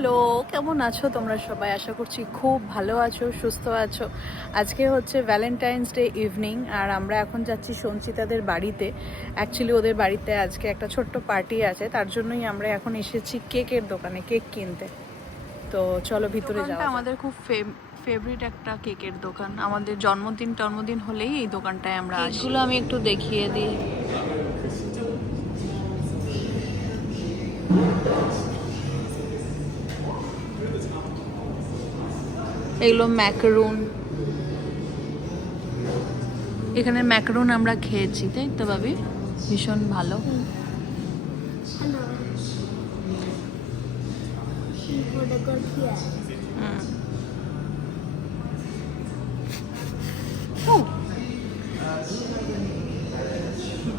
Hello, কেমন আছো তোমরা সবাই? আশা করছি খুব ভালো আছো, সুস্থ আছো। আজকে হচ্ছে ভ্যালেন্টাইন্স ডে ইভিনিং, আর আমরা এখন যাচ্ছি সঞ্চিতাদের বাড়িতে। অ্যাকচুয়ালি ওদের বাড়িতে আজকে একটা ছোট্ট পার্টি আছে, তার জন্যই আমরা এখন এসেছি কেকের দোকানে কেক কিনতে। তো চলো ভিতরে যাওয়া যাক। আমাদের খুব ফেভারিট একটা কেকের দোকান। আমাদের জন্মদিন হলেই এই দোকানটায় আমরা আসি। এগুলো আমি একটু দেখিয়ে দিই। এগুলো ম্যাকারুন, এখানে ম্যাকারুন আমরা খেয়েছি, তাই তো ভাবি? ভীষণ ভালো।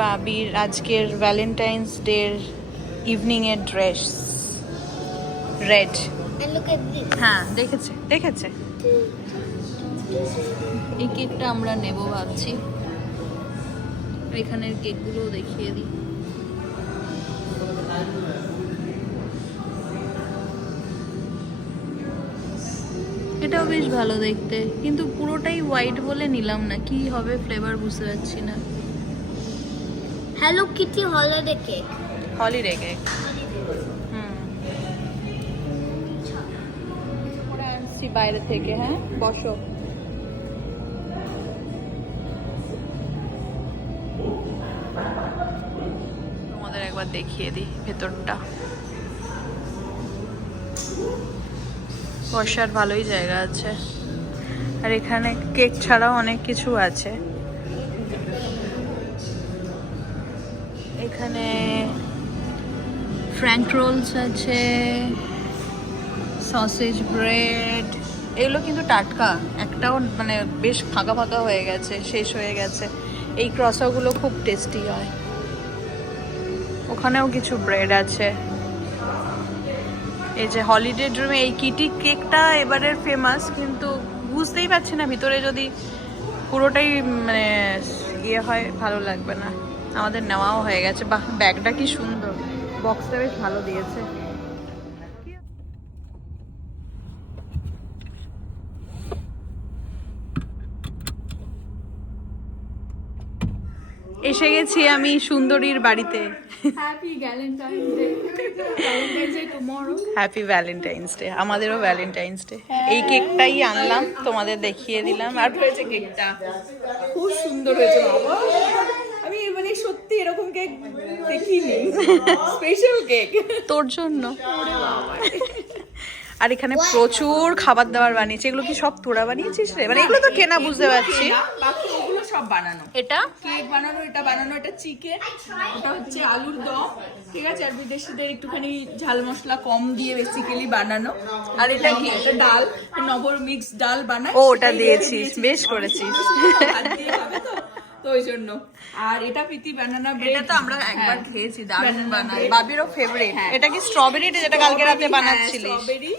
বাবির আজকের ভ্যালেন্টাইন্স ডের ইভিনিং এর ড্রেস রেড। হ্যাঁ, দেখেছে। এই কেকটা আমরা নেব ভাবছি। এখানের কেকগুলো দেখিয়ে দিই। এটাও বেশ ভালো দেখতে, কিন্তু পুরোটাই হোয়াইট বলে নিলাম না, কি হবে ফ্লেভার বুঝতে পারছি না। Hello Kitty holiday cake. Holiday cake. আমরা আনছি বাইরে থেকে। হ্যাঁ, বসো। তোমাদের একবার দেখিয়ে দিই ভেতরটা। বসার ভালোই জায়গা আছে, আর এখানে কেক ছাড়াও অনেক কিছু আছে। এখানে ফ্র্যাঙ্ক রোলস আছে, সসেজ ব্রেড। এগুলো কিন্তু টাটকা, একটাও মানে বেশ ফাঁকা ফাঁকা হয়ে গেছে, শেষ হয়ে গেছে। এই ক্রসাগুলো খুব টেস্টি হয়। ওখানেও কিছু ব্রেড আছে। এই যে হলিডে ড্রিমে এই কিটি কেকটা এবারের ফেমাস, কিন্তু বুঝতেই পারছি না ভিতরে যদি পুরোটাই মানে ইয়ে হয় ভালো লাগবে না। আমাদের নেওয়াও হয়ে গেছে। বাহ, ব্যাগটা কি সুন্দর, বক্সটা বেশ ভালো দিয়েছে। এসে গেছি আমি সুন্দরীর বাড়িতে। Happy Valentine's day. Valentine's day tomorrow. Happy Valentine's day. আমাদেরও ভ্যালেন্টাইন্স ডে। এই কেকটাই আনলাম, তোমাদের দেখিয়ে দিলাম। আর হয়েছে কেকটা খুব সুন্দর হয়েছে বাবা। আমি মানে সত্যি এরকম কেক দেখিনি, স্পেশাল কেক তোর জন্য। আর এখানে প্রচুর খাবার দাবার বানিয়েছে। এগুলো কি সব তোরা বানিয়েছিস রে? মানে এগুলো তো কেনা, বুঝতে পারছি। বাকি ওগুলো সব বানানো। এটা কেক বানানো, এটা বানানো, এটা চিকেন, ওটা হচ্ছে আলুর দম, ঠিক আছে। আর বিদেশিদের একটুখানি ঝাল মশলা কম দিয়ে বেসিক্যালি বানানো। আর এটা কি, এটা ডাল, নবর মিক্স ডাল বানাই। ও, ওটা দিয়েছিস, বেশ করেছিস। ভাত দিয়ে খাবে তো ওই জন্য। আর এটা প্রীতি বানানা ব্রেড। এটা তো আমরা একবার খেয়েছি, দারুণ বানায়, বাবিরও ফেভারিট। এটা কি স্ট্রবেরি, যেটা কালকে রাতে বানাচ্ছিলিস? স্ট্রবেরি,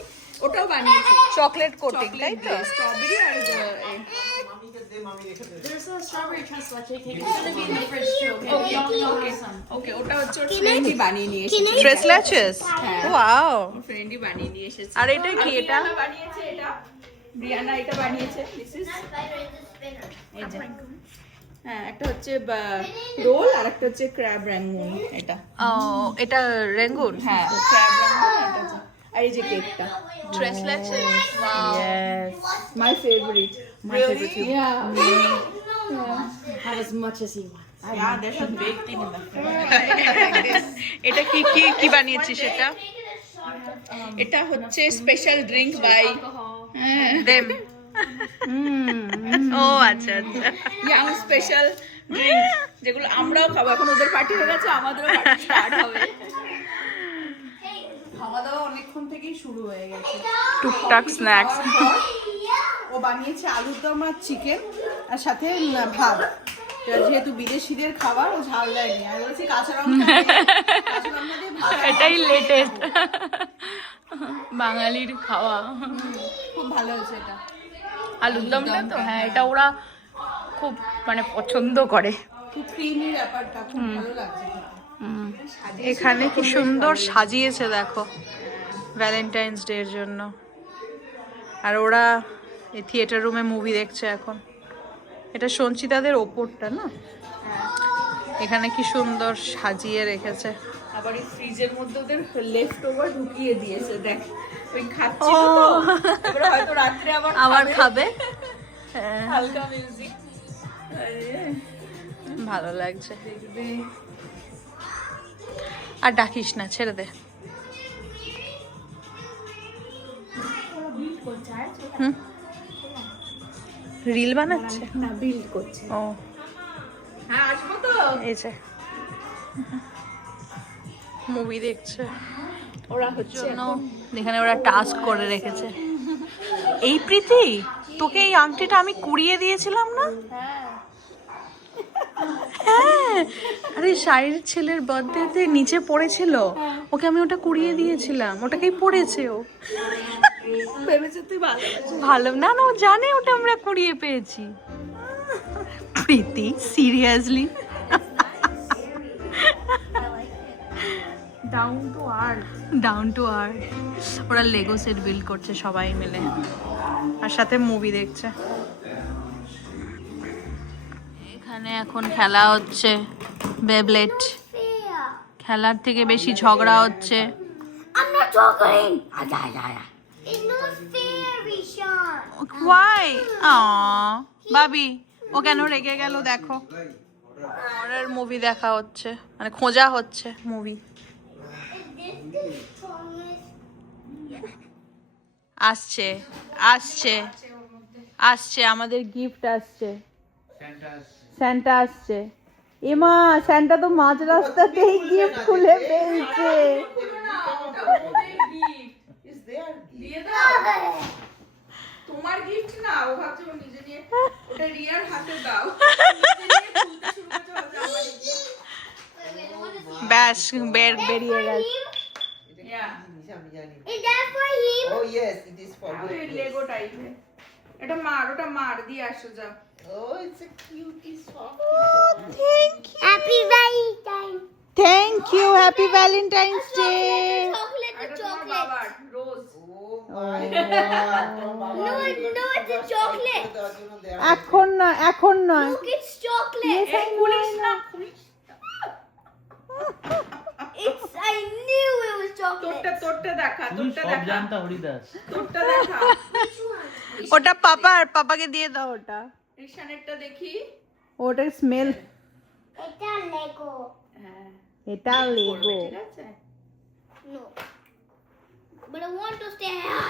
ওটাও বানিয়েছি। চকলেট কোটিং, তাই তো? স্ট্রবেরি আর There's a strawberry truffle cake. It's gonna be in the fridge too. Okay, ওকে, ওটা হচ্ছে ওর ফ্রেন্ডই বানিয়ে নিয়ে এসেছে। Trace ল্যাচেস, wow. ওর ফ্রেন্ডই বানিয়ে নিয়ে এসেছে। আর এটা কি? এটা ব্রিয়ানা বানিয়েছে, এটা ব্রিয়ানা এটা বানিয়েছে। দিস ইজ এই যে, হ্যাঁ, একটা হচ্ছে রোল আর একটা হচ্ছে ক্র্যাব র্যাঙ্গুন। এটা এটা রেঙ্গুন। হ্যাঁ, ক্র্যাব র্যাঙ্গুন এটা হচ্ছে। আর এই যে কেকটা trace ল্যাচেস, wow. Yes, my favorite. Favorite too. Yeah. Have as much as you want. Yeah, there's a big thing in the front. এটা কি কি কি বানিয়েছিস এটা? এটা হচ্ছে স্পেশাল ড্রিঙ্ক বাই দেম। ও আচ্ছা আচ্ছা। ইয়াং স্পেশাল ড্রিঙ্ক, যেগুলো আমরাও খাবো। এখন ওদের পার্টি হয়ে গেছে, আমাদেরও পার্টি স্টার্ট হবে। খাওয়া দাওয়া অনেকক্ষণ থেকেই শুরু হয়ে গেছে। টুকটাক স্ন্যাক্স। ও বানিয়েছে আলুর দম আর চিকেন, আর সাথে ভাত। যেহেতু বিদেশিদের খাবার, ও ঝাল দেয়নি। আমি বলছি কাঁচা লঙ্কা দিয়ে ভাত। এটাই লেটেস্ট বাঙালির খাওয়া। খুব ভালো হয়েছে এটা। আলুর দমটা তো, হ্যাঁ, এটা ওরা খুব মানে পছন্দ করে। খুব ক্রিমি ব্যাপারটা, খুব ভালো লাগছে। এখানে কি সুন্দর সাজিয়েছে দেখো। ভ্যালেন্টাইন্স ডে এর জন্য। আর ওরা এই থিয়েটার রুমে মুভি দেখছে এখন। এটা সঞ্চিতাদের ওপরটা না, এখানে কি সুন্দর সাজিয়ে রেখেছে। আবার এই ফ্রিজের মধ্যে ওদের লেফট ওভার ঢুকিয়ে দিয়েছে, দেখ ওই খাচ্ছিল তো, এবারে হয়তো রাত্রে আবার খাবে। হালকা মিউজিক। ভালো লাগছে। আর ডাকিস না, ছেড়ে দে। হুম, রিল বানাচ্ছে না বিল্ড করছে। ও। হ্যাঁ আসবো তো। এই যে মুভি দেখছে ওরা হচ্ছে জন্য এখানে ওরা টাস্ক করে রেখেছে। এই প্রীতি, তোকে এই আংটিটা আমি কুড়িয়ে দিয়েছিলাম না? হ্যাঁ, আরে শাড়ির ছেলের বার্থডেতে নিচে পড়েছিল, ওকে আমি ওটা কুড়িয়ে দিয়েছিলাম, ওটাকেই পড়েছে ও। ভেবেছে তুই ভালো। ভালো না, না ও জানে ওটা আমরা কুড়িয়ে পেয়েছি। Priti seriously down to earth. Down to earth. ওরা লেগো সেট বিল্ড করছে সবাই মিলে, আর সাথে মুভি দেখছে। এখানে এখন খেলা হচ্ছে বেবলেট। খেলার থেকে বেশি ঝগড়া হচ্ছে। I'm not talking. It's not fair, Rishan. Why? Aww, বাবি ও কেন রেগে গেল দেখো। হরর মুভি দেখা হচ্ছে, মানে খোঁজা হচ্ছে movie. Is this the strongest? আসছে আসছে আসছে, আমাদের গিফট আসছে, স্যান্টা আসছে। এমা, স্যান্টা তো মাঝ রাস্তাতেই গিফট খুলে ফেলছে। তোমার গিফট না, ও ভাবছে ও নিজে নিয়ে, ওটা রিয়ার হাতে দাও। ব্যাস বেরিয়ে গেছে। Is that for him? Oh yes, it is for good. Lego টাইপের। এটা মার, ওটা মার দিয়ে আসো যাও। Oh, it's a cutie soft. Happy Valentine. Thank you, happy Valentine's day. Chocolate, এটা the তোমার chocolate. বাবার রোজ। Oh my god. No, it's a chocolate. এখন না, এখন নয়। Look, it's chocolate. এই পুলিশ না, police. I knew it was chocolate. তোরটা দেখা, তুমি তোরটা সব দেখা, জানতা হরিদাস। তোরটা দেখা। ওটা পাপার, পাপাকে দিয়ে দাও ওটা। রিশানেরটা দেখি। ওটার স্মেল। It's a Lego. হ্যাঁ, এটা লেগো। ঠিক আছে। No. But I want to stay here.